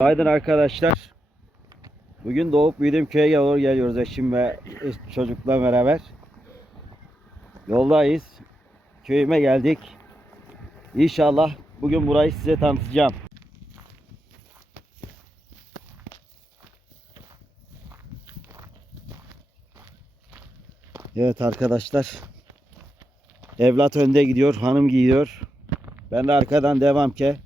Aydın arkadaşlar. Bugün doğup büyüdüğüm köye doğru geliyoruz eşim ve çocukla beraber. Yoldayız. Köyüme geldik. İnşallah bugün burayı size tanıtacağım. Evet arkadaşlar. Evlat önde gidiyor, hanım giyiyor. Ben de arkadan devam ki.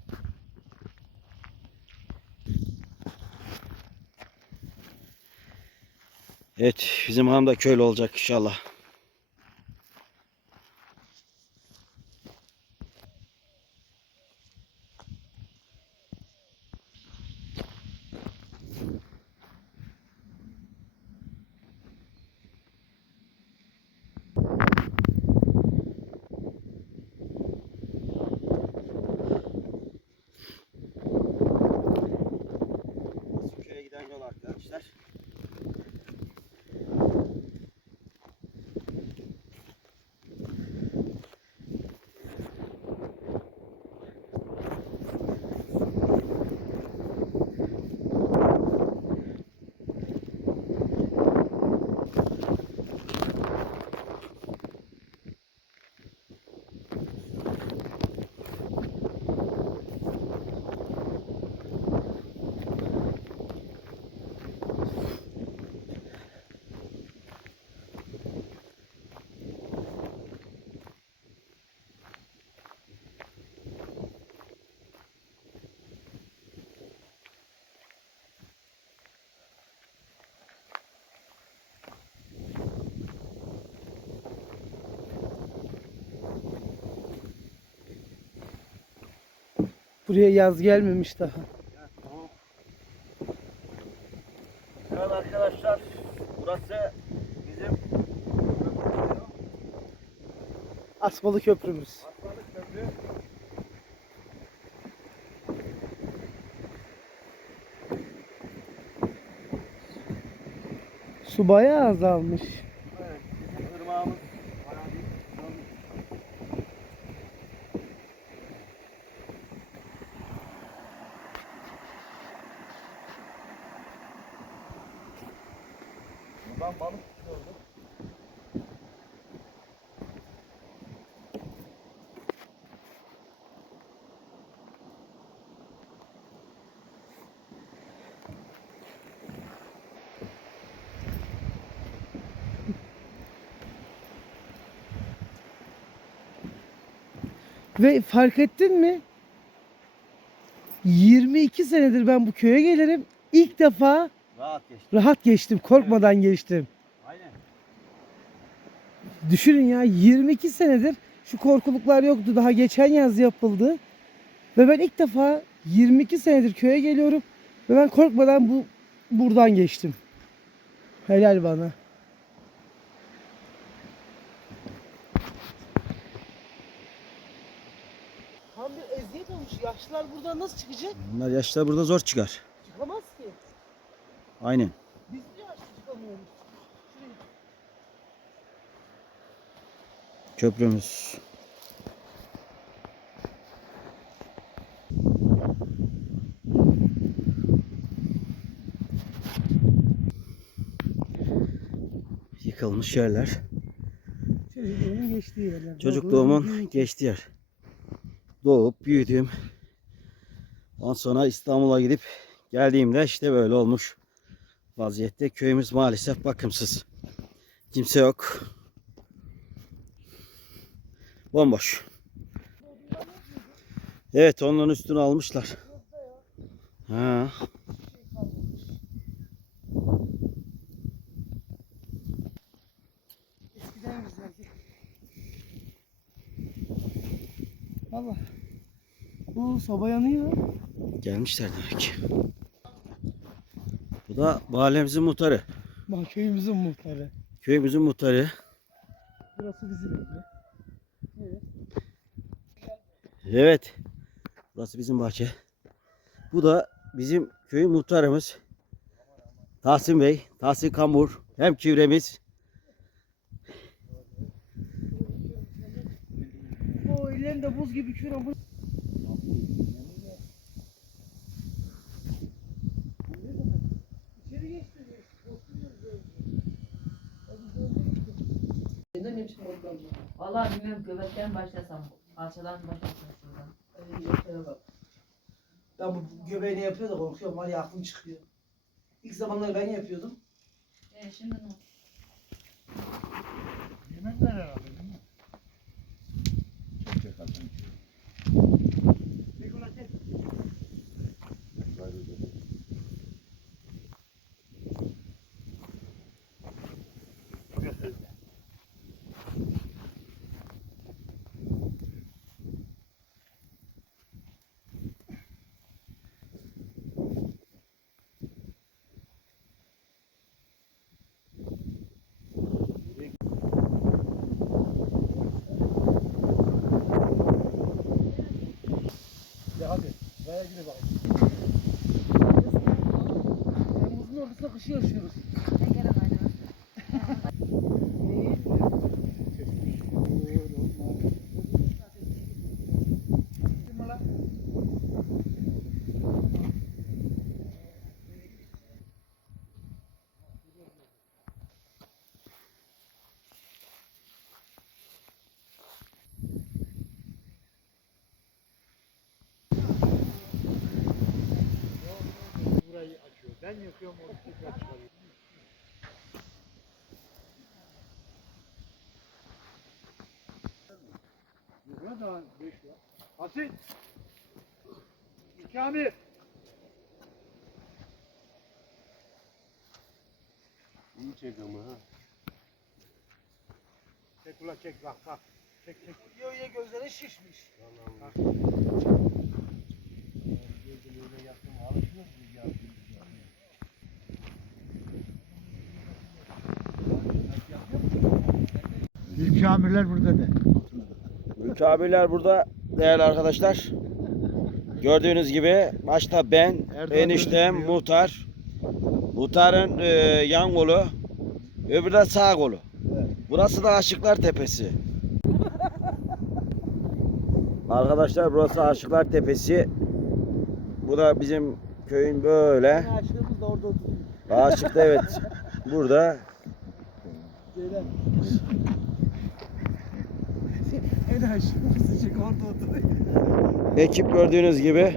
Evet, bizim hanım da köylü olacak inşallah. Buraya yaz gelmemiş daha. Evet arkadaşlar, burası bizim Asmalı köprümüz. Asmalık Köprü. Su bayağı azalmış. Evet, bizim ırmağımız bayağı bir Buradan balık tutuyordu. Ve fark ettin mi? 22 senedir ben bu köye gelirim. İlk defa Rahat geçti. rahat geçtim. Korkmadan geçtim. Aynen. Düşünün ya 22 senedir şu korkuluklar yoktu. Daha geçen yaz yapıldı. Ve ben ilk defa 22 senedir köye geliyorum. Ve ben korkmadan bu buradan geçtim. Helal bana. Tam bir eziyet olmuş. Yaşlılar buradan nasıl çıkacak? Bunlar yaşlar burada zor çıkar. Aynen. Biz çıkamıyoruz? Köprümüz. Yıkılmış yerler. Çocukluğumun geçtiği yerler. Çocukluğumun geçtiği yer. Doğup büyüdüğüm. Ondan sonra İstanbul'a gidip geldiğimde işte böyle olmuş vaziyette. Köyümüz maalesef bakımsız. Kimse yok. Bomboş. Evet onun üstünü almışlar. Ha. Eskiden güzeldi. Valla. Bu soba yanıyor. Gelmişler demek ki. Bu da mahallemizin muhtarı. Bak köyümüzün muhtarı. Köyümüzün muhtarı. Burası bizim evi. Evet. Evet. Burası bizim bahçe. Bu da bizim köyün muhtarımız. Tahsin Bey, Tahsin Kambur. Hem çevremiz. O ellerinde buz gibi kür ama şaraplarla. Vallahi bilmiyorum göbekten başlasam. Alçadan mı başlasam şuradan. Ay, yeter bak. Ben bu göbeğini yapıyor da korkuyorum var ya aklım çıkıyor. İlk zamanlar ben yapıyordum. E şimdi ne? Yemekler herhalde değil mi? Çek ulan çek. Ya hadi. Buraya gidin bakayım. Temmuz'un ortasında kışı yaşıyoruz. Burayı açıyor. Ben yapıyorum onu tekrar çıkarıyorum. Yok ya daha beş var. Asil. Kamil. İyi çek ama ha. Çek ulan çek bak bak. Çek çek. Yo ye gözleri şişmiş. Gözlüğüne Kamiller burada de. Mükabirler burada değerli arkadaşlar. Gördüğünüz gibi başta ben, Erdoğan eniştem, gözüküyor. muhtar. Muhtarın e, yan kolu, öbürü de sağ kolu. Burası da Aşıklar Tepesi. Arkadaşlar burası Aşıklar Tepesi. Bu da bizim köyün böyle. Ağaçlarımız da orada oturuyor. Aşıkta evet. Burada Ceylan. En aşığımız sıcak orada oturuyor. ekip gördüğünüz gibi.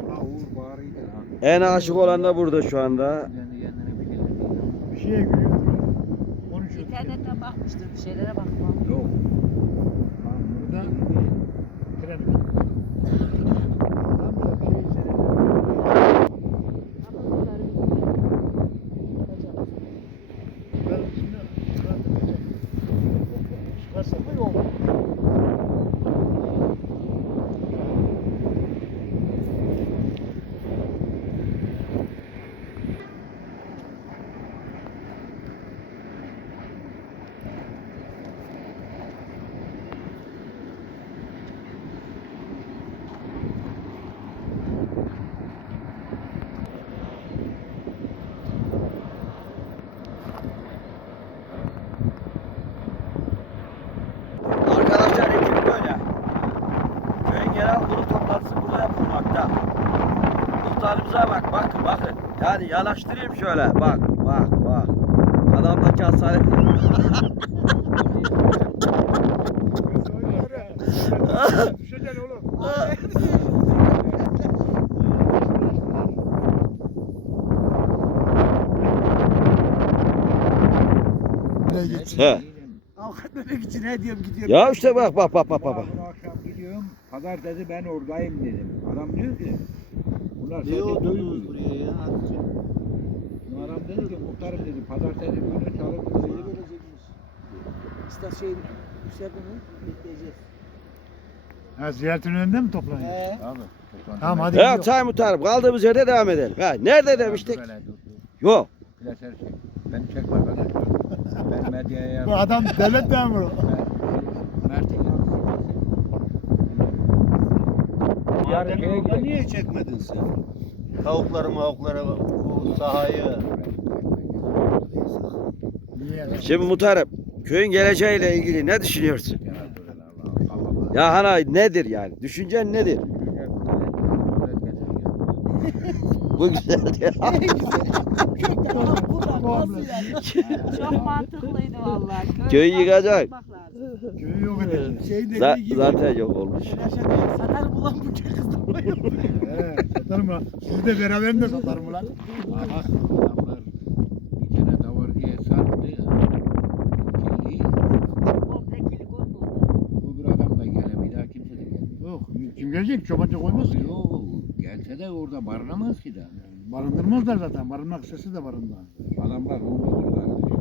En aşık olan da burada şu anda. Bir şeye gülüyor. Konuşuyor. İnternetten bakmıştır bir şeylere bakmam. Yok. Lan burada krem. Adam da bir şey seyrediyor. Ben şimdi çıkartacağım. Çıkarsa da yok. Arkadaşlar ekip böyle. Köyün genel kurulu toplantısı burada yapılmakta. Muhtarımıza bak bakın bakın. Yani yanaştırayım şöyle. Bak bak bak. Adamdaki hasaret. Düşeceksin oğlum. He. Avukat bebek için ne diyorum gidiyorum. Ya işte bak bak bak bak bak. Bu akşam gidiyorum. Pazar dedi ben oradayım dedim. Adam diyor ki bunlar Niye oturdunuz buraya ya? Adam dedi ki muhtarım dedi pazartesi günü çalıp Öyle görecekmiş. İşte şey yükseldi mi? Bekleyeceğiz. Ha ziyaretin önünde mi toplanıyor? He. Abi. Tamam hadi. Ya gidiyorum. Sayın Muhtarım kaldığımız yerde devam edelim. Ha, nerede demiştik? Hele, dur, dur. Yok. Plaser çek. Beni çekme arkadaşlar. Ben medyaya Bu adam devlet memuru. Mert'in Yarın şeye gidelim. niye çekmedin sen? Tavukları mavukları bu sahayı. Şimdi Muhtarım köyün geleceğiyle ilgili ne düşünüyorsun? Ya hana nedir yani? Düşüncen nedir? Bu güzel. Çok mantıklıydı vallahi. Köyü yıkacak. Köyü yok edecek. Şeyin dediği Za- gibi. zaten yok olmuş. Satarım ulan bu köy kızdırmayı. He, satarım lan. Siz de beraber de satarım lan. Bak adamlar bir tane davar diye sattı. Kirliyi. Bu bir adam da gele bir daha kimse de gelmiyor. Yok. Kim gelecek? Çobanca koymaz ki. Yok gelse de orada barınamaz ki de. Barındırmazlar zaten. Barınmak sesi de barınmaz. Adamlar onu kardeş.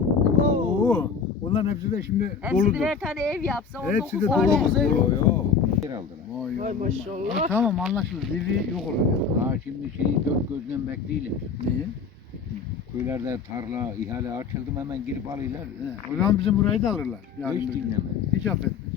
Oo. Onların hepsi de şimdi Hepsi doludur. birer tane ev yapsa Hepsi 19 de tane. doludur. Yok yok. Yer aldılar. Vay, Vay maşallah. Ha, tamam anlaşıldı. Birliği yok olacak. Ha şimdi şeyi dört gözle bekleyelim. Neyi? Köylerde tarla, ihale açıldı mı hemen girip alırlar. He, O zaman bizim burayı da alırlar. Yani Hiç dinleme. Hiç affetmez.